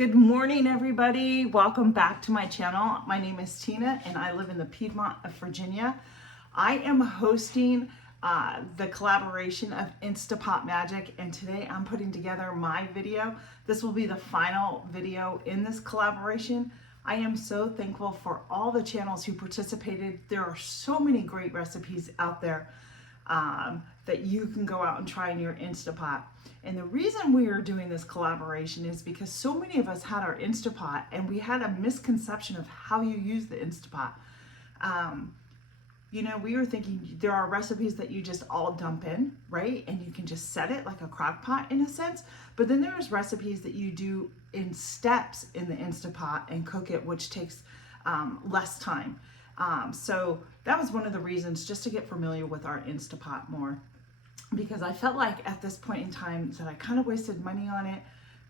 Good morning, everybody. Welcome back to my channel. My name is Tina and I live in the Piedmont of Virginia. I am hosting the collaboration of Instapot Magic, and today I'm putting together my video. This will be the final video in this collaboration. I am so thankful for all the channels who participated. There are so many great recipes out there that you can go out and try in your Instapot. And the reason we are doing this collaboration is because so many of us had our Instapot and we had a misconception of how you use the Instapot. We were thinking there are recipes that you just all dump in, right? And you can just set it like a crock pot in a sense. But then there's recipes that you do in steps in the Instapot and cook it, which takes less time. So that was one of the reasons, just to get familiar with our Instapot more, because I felt like at this point in time that I kind of wasted money on it,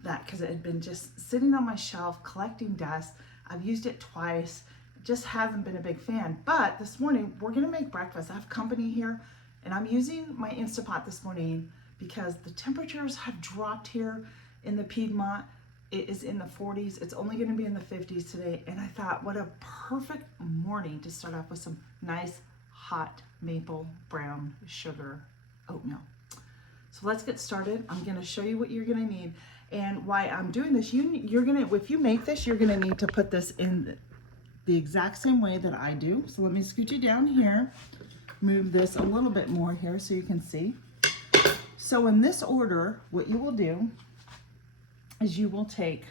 because it had been just sitting on my shelf collecting dust. I've used it twice, just hasn't been a big fan. But this morning we're gonna make breakfast. I have company here and I'm using my Instapot this morning because the temperatures have dropped here in the Piedmont. It is in the 40s. It's only gonna be in the 50s today. And I thought, what a perfect morning to start off with some nice hot maple brown sugar oatmeal. So let's get started. I'm gonna show you what you're gonna need. And why I'm doing this, if you make this, you're gonna need to put this in the exact same way that I do. So let me scoot you down here, move this a little bit more here so you can see. So in this order, what you will do is you will take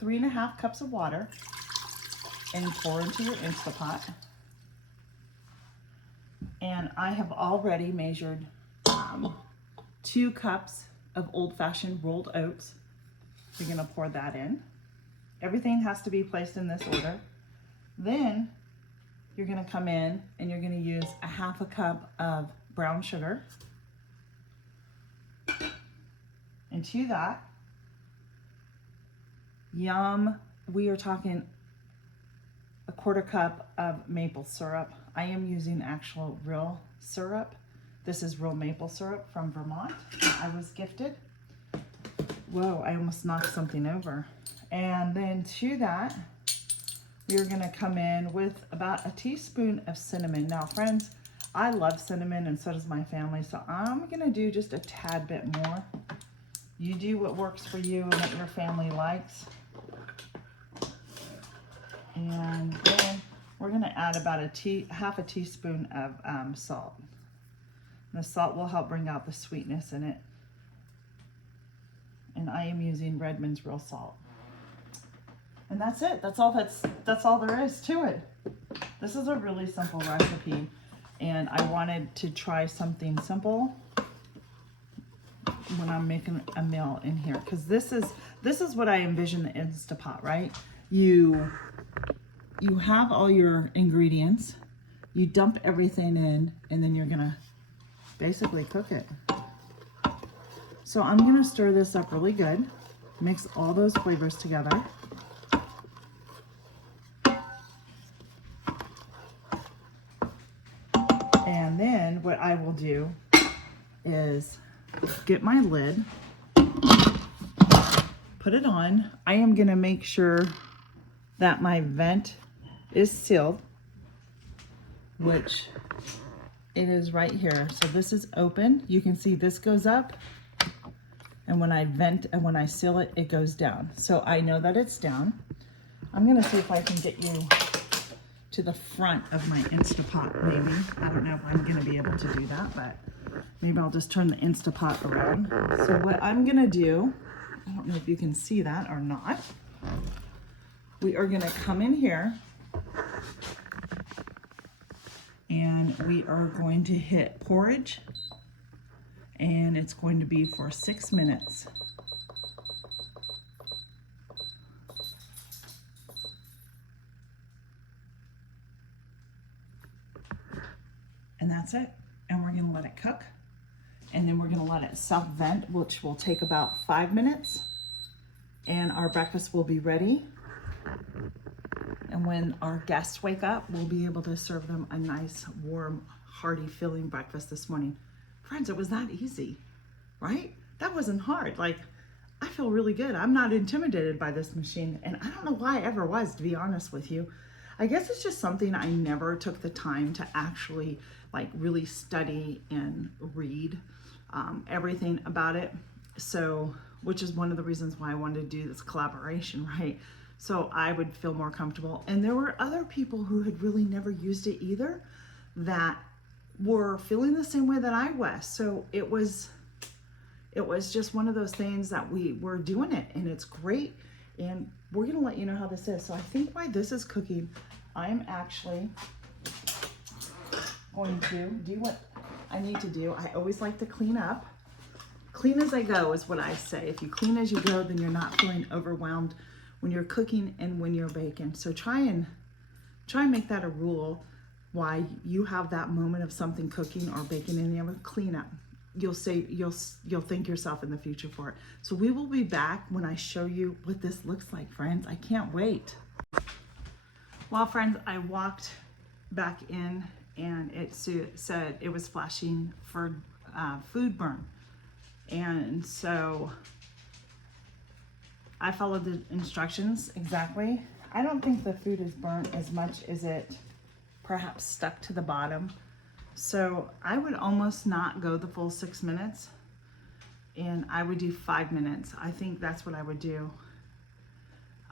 3.5 cups of water and pour into your Instapot. And I have already measured 2 cups of old-fashioned rolled oats. You're gonna pour that in. Everything has to be placed in this order. Then you're gonna come in and you're gonna use 1/2 cup of brown sugar. And to that, we are talking 1/4 cup of maple syrup. I am using actual real syrup. This is real maple syrup from Vermont. I was gifted. Whoa, I almost knocked something over. And then to that, we're gonna come in with about 1 teaspoon of cinnamon. Now friends, I love cinnamon and so does my family, so I'm gonna do just a tad bit more. You do what works for you and what your family likes. And then we're gonna add about 1/2 teaspoon of salt. And the salt will help bring out the sweetness in it. And I am using Redmond's real salt. And that's it. That's all there is to it. This is a really simple recipe, and I wanted to try something simple when I'm making a meal in here, because this is what I envision the Instapot, right? You have all your ingredients, you dump everything in, and then you're gonna basically cook it. So I'm gonna stir this up really good, mix all those flavors together. And then what I will do is get my lid, put it on. I am gonna make sure that my vent is sealed, which it is right here. So this is open. You can see this goes up, and when I vent and when I seal it, it goes down. So I know that it's down. I'm gonna see if I can get you to the front of my Instapot, maybe. I don't know if I'm gonna be able to do that, but maybe I'll just turn the Instapot around. So what I'm gonna do, I don't know if you can see that or not. We are gonna come in here and we are going to hit porridge, and it's going to be for 6 minutes. And that's it. And we're gonna let it cook. And then we're gonna let it self-vent, which will take about 5 minutes. And our breakfast will be ready. And when our guests wake up, we'll be able to serve them a nice, warm, hearty, filling breakfast this morning. Friends, it was that easy, right? That wasn't hard. Like, I feel really good. I'm not intimidated by this machine, and I don't know why I ever was, to be honest with you. I guess it's just something I never took the time to actually like really study and read everything about it. So, which is one of the reasons why I wanted to do this collaboration, right? So I would feel more comfortable. And there were other people who had really never used it either that were feeling the same way that I was. So it was just one of those things that we were doing it, and it's great. And we're gonna let you know how this is. So I think while this is cooking, I'm actually going to do what I need to do. I always like to clean up. Clean as I go is what I say. If you clean as you go, then you're not feeling overwhelmed when you're cooking and when you're baking. So try and make that a rule. Why you have that moment of something cooking or baking in the oven, clean up. You'll thank yourself in the future for it. So we will be back when I show you what this looks like, friends. I can't wait. Well, friends, I walked back in and it said it was flashing for food burn. And so I followed the instructions exactly. I don't think the food is burnt as much as it perhaps stuck to the bottom. So I would almost not go the full 6 minutes, and I would do 5 minutes. I think that's what I would do.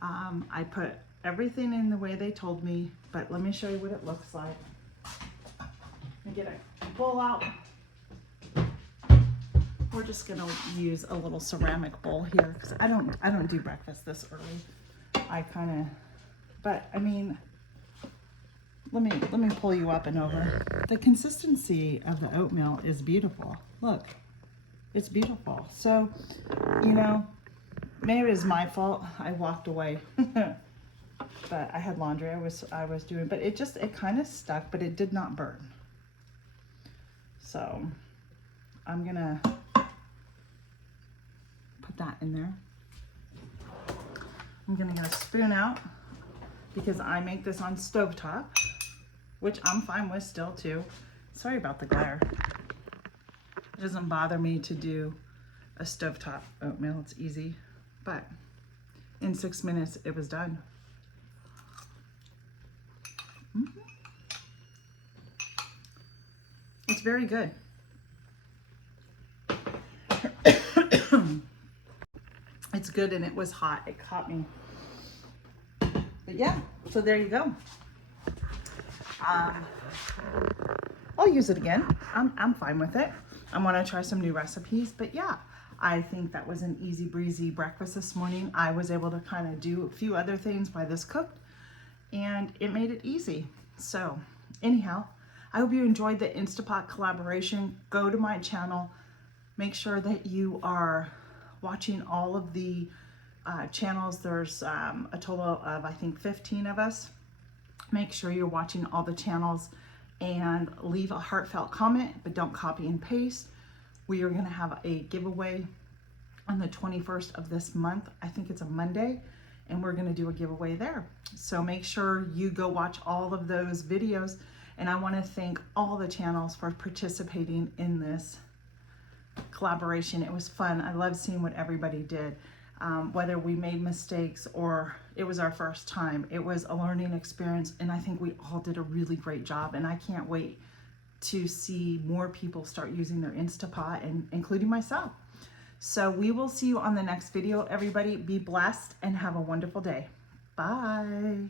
I put everything in the way they told me, but let me show you what it looks like. Let me get a bowl out. We're just gonna use a little ceramic bowl here because I don't do breakfast this early. But I mean, let me pull you up and over. The consistency of the oatmeal is beautiful. Look, it's beautiful. So, you know, maybe it's my fault. I walked away, but I had laundry I was doing. But it kind of stuck, but it did not burn. So I'm gonna put that in there. I'm gonna get a spoon out because I make this on stovetop, which I'm fine with still too. Sorry about the glare. It doesn't bother me to do a stovetop oatmeal, it's easy. But in 6 minutes, it was done. It's very good. It's good, and it was hot. It caught me. But yeah, so there you go. I'll use it again. I'm fine with it. I want to try some new recipes, but yeah, I think that was an easy breezy breakfast this morning. I was able to kind of do a few other things while this cooked, and it made it easy. So anyhow, I hope you enjoyed the Instapot collaboration. Go to my channel. Make sure that you are watching all of the channels. There's a total of, I think, 15 of us. Make sure you're watching all the channels and leave a heartfelt comment, but don't copy and paste. We are going to have a giveaway on the 21st of this month. I think it's a Monday, and we're going to do a giveaway there. So make sure you go watch all of those videos. And I want to thank all the channels for participating in this collaboration. It was fun. I love seeing what everybody did. Whether we made mistakes or it was our first time, it was a learning experience, and I think we all did a really great job, and I can't wait to see more people start using their Instapot, and including myself. So we will see you on the next video, everybody. Be blessed and have a wonderful day. Bye.